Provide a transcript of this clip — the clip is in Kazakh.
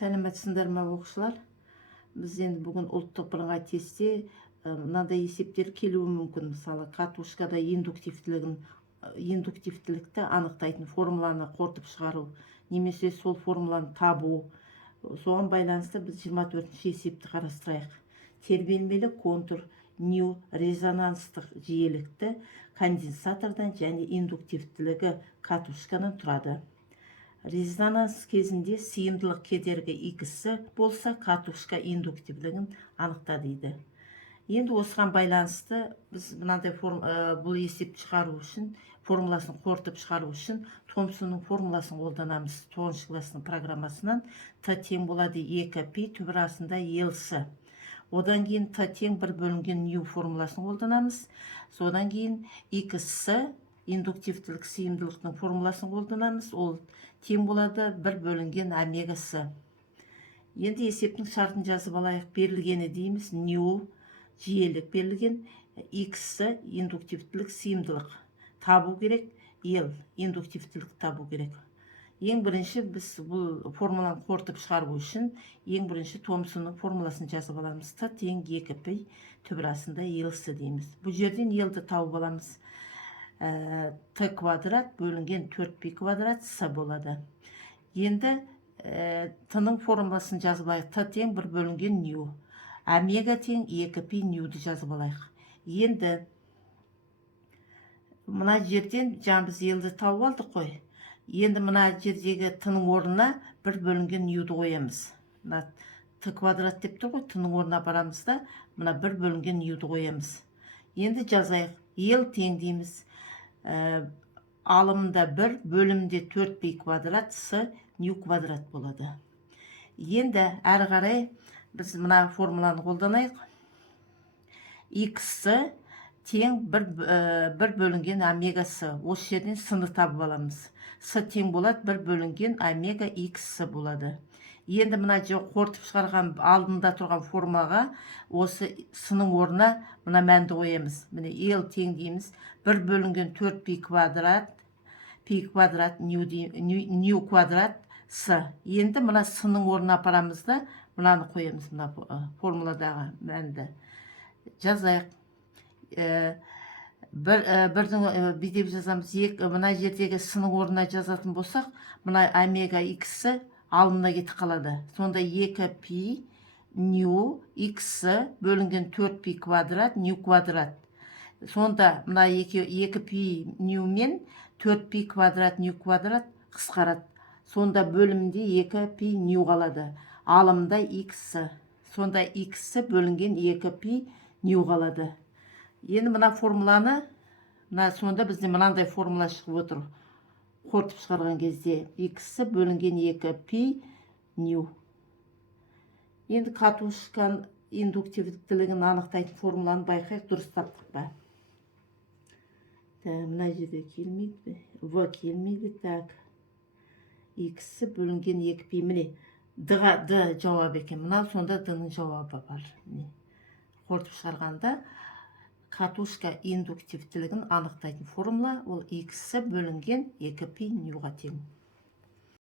Сәлеметсіңдер ме оқушылар? Біз енді бүгін ұлттық бірыңғай тестте мынандай есептер келуі мүмкін. Мысалы, катушкада индуктивтілікті анықтайтын формуланы қорытып шығару, немесе сол формуланы табу. Соған байланысты біз 24-ші есепті қарастырайық. Тербелмелі контур нью резонанстық жиілікті конденсатордан және индуктивтілігі катушкадан тұрады. Резонанс кезінде сыйымдылық кедергі X болса, катушка индуктивтілігін анықта дейді. Енді осыған байланысты біз мынандай бұл есеп шығару үшін, формуласын қорытып шығару үшін Томсонның формуласын қолданамыз. 9 класының программасынан Т тең болады 2π түбір астында Лс. Одан кейін Т тең 1 бөлінген нью формуласын қолданамыз. Содан кейін X индуктивтілік сыйымдылықтың формуласын қолданамыз. Ол тең болады 1 бөлінген омега С. Енді есептің шартын жазып алайық. Берілгені дейміз нью жиілік берілген, X индуктивтілік сыйымдылық табу керек, L индуктивтілік табу керек. Ең бірінші біз бұл формуланы қорытып шығару үшін ең бірінші Томсонның формуласын жазып аламыз. Т тең 2π түбір астында Лс дейміз. Бұл жерден Лді тауып аламыз. Т квадрат бөлінген 4π квадрат С болады. Енді Т-ның формуласын жазып алайық. Т тең 1 бөлінген нью. Омега тең 2π ньюді жазып алайық. Енді мына жерден біз Лді тауып алдық қой. Енді мына жердегі Т-ның орнына 1 бөлінген ньюді қоямыз. Т квадрат деп тұр ғой, Т-ның орнына барамыз да, мына 1 бөлінген ньюді қоямыз. Енді жазайық. Л тең дейміз. Алымында 1, бөлімде 4π квадрат С нью квадрат болады. Енді әрі қарай біз мына формуланы қолданайық. X тең 1 бөлінген омега С. Осы жерден С-ны табып аламыз. С тең болады 1 бөлінген омега X болады. Енді мына қорытып шығарған алдында тұрған формаға осы С-ның орнына мына мәнді қоямыз. Міне Л тең дейміз. 1 бөлінген 4π квадрат, π квадрат нью квадрат С. Енді мына С-ның орнына апарамыз да, мынаны қоямыз, мына формуладағы мәнді. Жазайық. Бірдің бедеп жазамыз. Мына жердегі С-ның орнына жазатын болсақ, мына омега X алымына кетіп қалады. Сонда 2π нью X бөлінген 4π квадрат нью квадрат. Сонда мына 2π нью мен 4π квадрат нью квадрат қысқарады. Сонда бөлімінде 2π нью қалады. Алымында X. Сонда X бөлінген 2π нью қалады. Енді мына формуланы, сонда бізде мынандай формула шығып отыр. Қорытып шығарған кезде X бөлінген 2π нью. Енді катушканың индуктивтілігін анықтайтын формуланы байқайық, дұрыс таптық па? Мына жерде келмейді. В келмейді. Так. X бөлінген 2π. Міне. Д жауап екен. Мына сонда Д-ның жауабы бар. Қорытып шығарғанда катушка индуктивтілігін анықтайтын формула ол X бөлінген 2π ньюға тең.